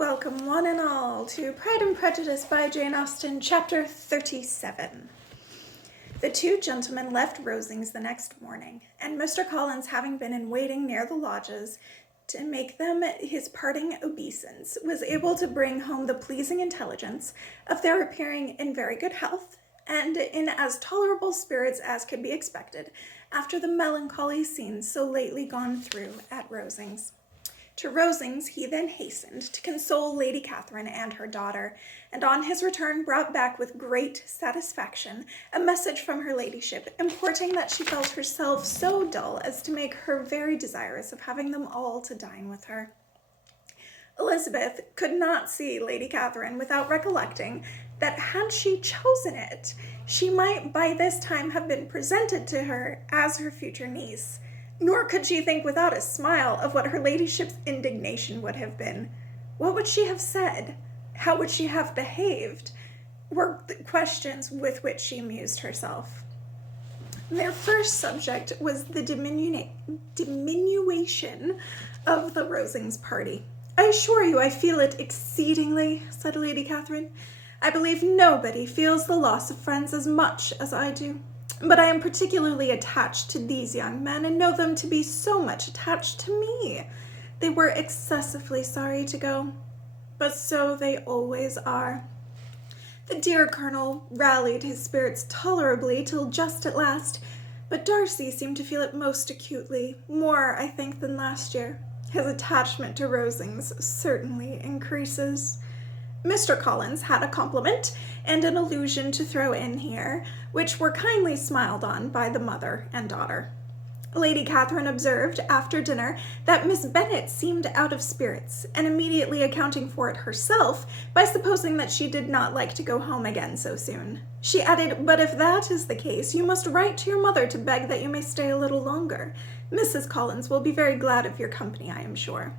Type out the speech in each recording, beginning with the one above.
Welcome one and all to Pride and Prejudice by Jane Austen, Chapter 37. The two gentlemen left Rosings the next morning, and Mr. Collins, having been in waiting near the lodges to make them his parting obeisance, was able to bring home the pleasing intelligence of their appearing in very good health, and in as tolerable spirits as could be expected after the melancholy scenes so lately gone through at Rosings. To Rosings he then hastened to console Lady Catherine and her daughter, and on his return brought back with great satisfaction a message from her ladyship, importing that she felt herself so dull as to make her very desirous of having them all to dine with her. Elizabeth could not see Lady Catherine without recollecting that had she chosen it, she might by this time have been presented to her as her future niece. Nor could she think without a smile of what her ladyship's indignation would have been. What would she have said? How would she have behaved? Were the questions with which she amused herself. Their first subject was the diminution of the Rosings party. "I assure you I feel it exceedingly," said Lady Catherine. "I believe nobody feels the loss of friends as much as I do. But I am particularly attached to these young men, and know them to be so much attached to me. They were excessively sorry to go, but so they always are. The dear Colonel rallied his spirits tolerably till just at last, but Darcy seemed to feel it most acutely, more, I think, than last year. His attachment to Rosings certainly increases." Mr. Collins had a compliment and an allusion to throw in here, which were kindly smiled on by the mother and daughter. Lady Catherine observed after dinner that Miss Bennet seemed out of spirits, and immediately accounting for it herself by supposing that she did not like to go home again so soon. She added, "But if that is the case, you must write to your mother to beg that you may stay a little longer. Mrs. Collins will be very glad of your company, I am sure."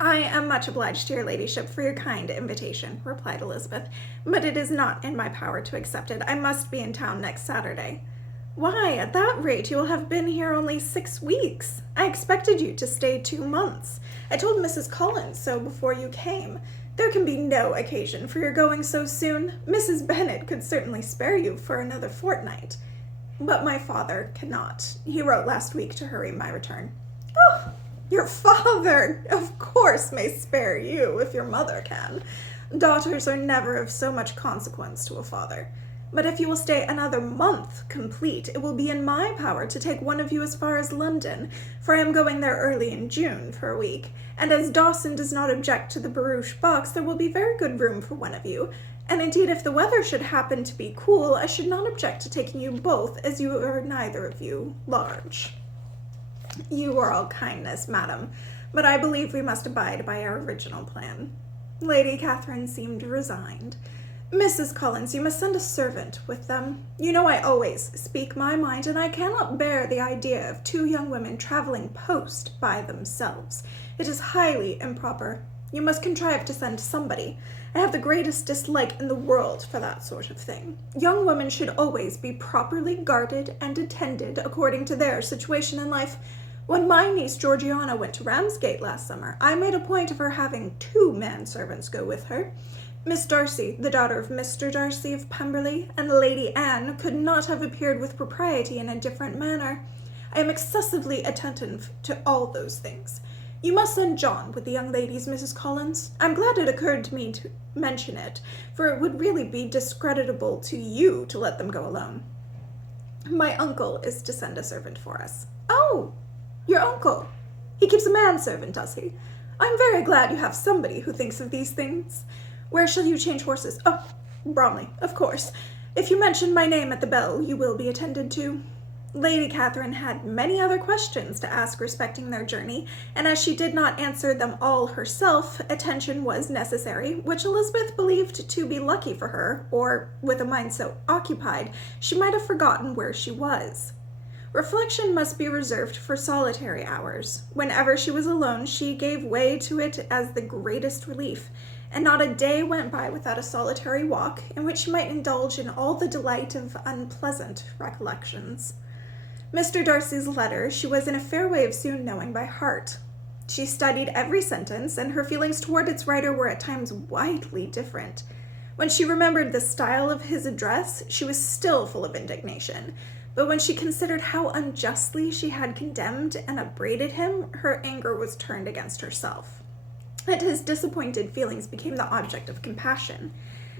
"I am much obliged to your ladyship for your kind invitation," replied Elizabeth, "but it is not in my power to accept it. I must be in town next Saturday." "Why, at that rate you will have been here only 6 weeks. I expected you to stay 2 months. I told Mrs. Collins so before you came. There can be no occasion for your going so soon. Mrs. Bennet could certainly spare you for another fortnight. But my father cannot. He wrote last week to hurry my return." "Oh! Your father, of course, may spare you if your mother can. Daughters are never of so much consequence to a father. But if you will stay another month complete, it will be in my power to take one of you as far as London, for I am going there early in June for a week, and as Dawson does not object to the barouche box, there will be very good room for one of you, and indeed if the weather should happen to be cool, I should not object to taking you both, as you are neither of you large." "You are all kindness, madam, but I believe we must abide by our original plan." Lady Catherine seemed resigned. "Mrs. Collins, you must send a servant with them. You know I always speak my mind, and I cannot bear the idea of 2 young women traveling post by themselves. It is highly improper. You must contrive to send somebody. I have the greatest dislike in the world for that sort of thing. Young women should always be properly guarded and attended according to their situation in life. When my niece Georgiana went to Ramsgate last summer, I made a point of her having 2 manservants go with her. Miss Darcy, the daughter of Mr. Darcy of Pemberley, and Lady Anne could not have appeared with propriety in a different manner. I am excessively attentive to all those things. You must send John with the young ladies, Mrs. Collins. I'm glad it occurred to me to mention it, for it would really be discreditable to you to let them go alone. My uncle is to send a servant for us." "Oh! Your uncle? He keeps a manservant, does he? I'm very glad you have somebody who thinks of these things. Where shall you change horses?" "Oh, Bromley, of course. If you mention my name at the bell, you will be attended to." Lady Catherine had many other questions to ask respecting their journey, and as she did not answer them all herself, attention was necessary, which Elizabeth believed to be lucky for her, or, with a mind so occupied, she might have forgotten where she was. Reflection must be reserved for solitary hours. Whenever she was alone, she gave way to it as the greatest relief, and not a day went by without a solitary walk, in which she might indulge in all the delight of unpleasant recollections. Mr. Darcy's letter she was in a fair way of soon knowing by heart. She studied every sentence, and her feelings toward its writer were at times widely different. When she remembered the style of his address, she was still full of indignation. But when she considered how unjustly she had condemned and upbraided him, her anger was turned against herself. And his disappointed feelings became the object of compassion.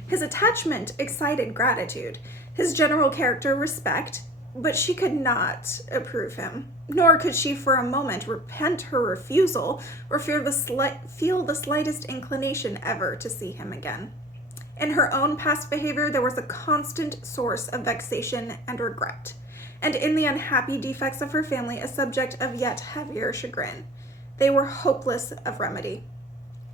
His attachment excited gratitude, his general character respect, but she could not approve him, nor could she for a moment repent her refusal or feel the slightest inclination ever to see him again. In her own past behavior, there was a constant source of vexation and regret, and in the unhappy defects of her family, a subject of yet heavier chagrin. They were hopeless of remedy.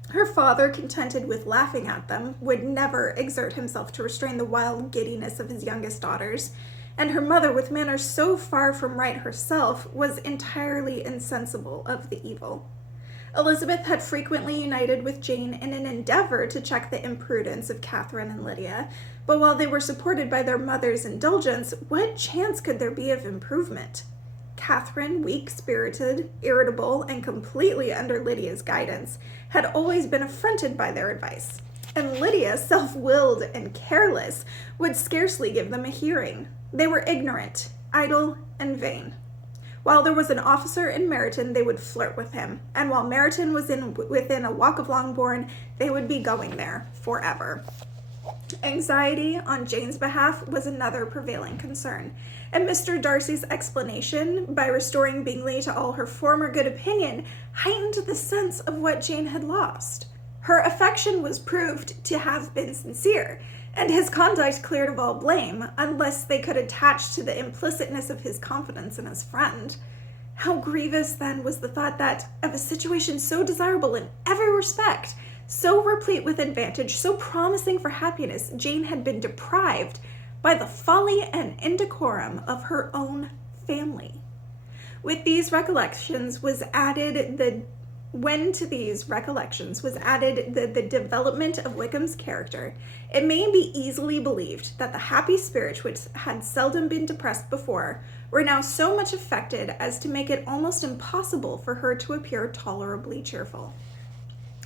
Her father, contented with laughing at them, would never exert himself to restrain the wild giddiness of his youngest daughters, and her mother, with manners so far from right herself, was entirely insensible of the evil. Elizabeth had frequently united with Jane in an endeavor to check the imprudence of Catherine and Lydia, but while they were supported by their mother's indulgence, what chance could there be of improvement? Catherine, weak-spirited, irritable, and completely under Lydia's guidance, had always been affronted by their advice, and Lydia, self-willed and careless, would scarcely give them a hearing. They were ignorant, idle, and vain. While there was an officer in Meryton, they would flirt with him, and while Meryton was within a walk of Longbourn, they would be going there forever. Anxiety on Jane's behalf was another prevailing concern, and Mr. Darcy's explanation, by restoring Bingley to all her former good opinion, heightened the sense of what Jane had lost. Her affection was proved to have been sincere, and his conduct cleared of all blame, unless they could attach to the implicitness of his confidence in his friend. How grievous, then, was the thought that, of a situation so desirable in every respect, so replete with advantage, so promising for happiness, Jane had been deprived by the folly and indecorum of her own family. To these recollections was added the development of Wickham's character, it may be easily believed that the happy spirits which had seldom been depressed before were now so much affected as to make it almost impossible for her to appear tolerably cheerful.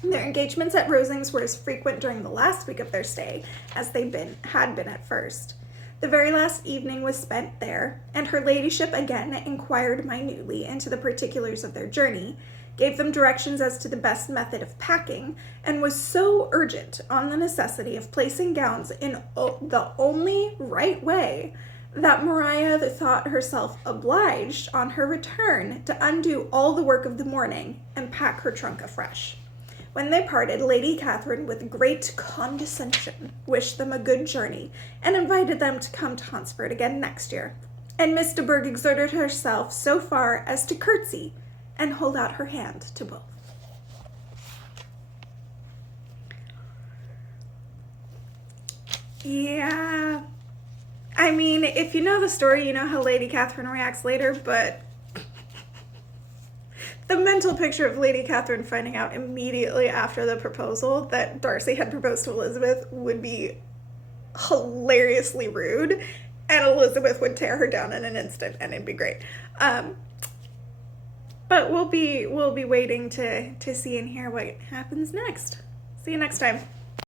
Their engagements at Rosings were as frequent during the last week of their stay as they had been at first. The very last evening was spent there, and her ladyship again inquired minutely into the particulars of their journey, gave them directions as to the best method of packing, and was so urgent on the necessity of placing gowns in the only right way that Maria thought herself obliged on her return to undo all the work of the morning and pack her trunk afresh. When they parted, Lady Catherine, with great condescension, wished them a good journey, and invited them to come to Hunsford again next year. And Miss de Bourgh exerted herself so far as to curtsy and hold out her hand to both. Yeah, I mean, if you know the story, you know how Lady Catherine reacts later, but the mental picture of Lady Catherine finding out immediately after the proposal that Darcy had proposed to Elizabeth would be hilariously rude, and Elizabeth would tear her down in an instant, and it'd be great. But we'll be waiting to see and hear what happens next. See you next time.